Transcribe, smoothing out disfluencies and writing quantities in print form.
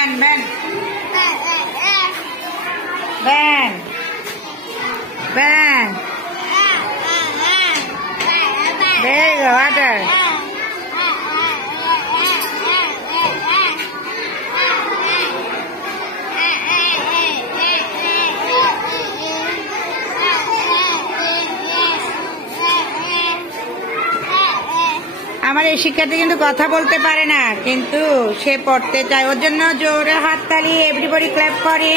Ben, Ben. Ben. Ben. There you go, water. আমার এই শিক্ষার্থী কিন্তু কথা বলতে পারে না, কিন্তু সে পড়তে চায়। ওর জন্য জোরে হাততালি, এভরিবডি ক্ল্যাপ করে।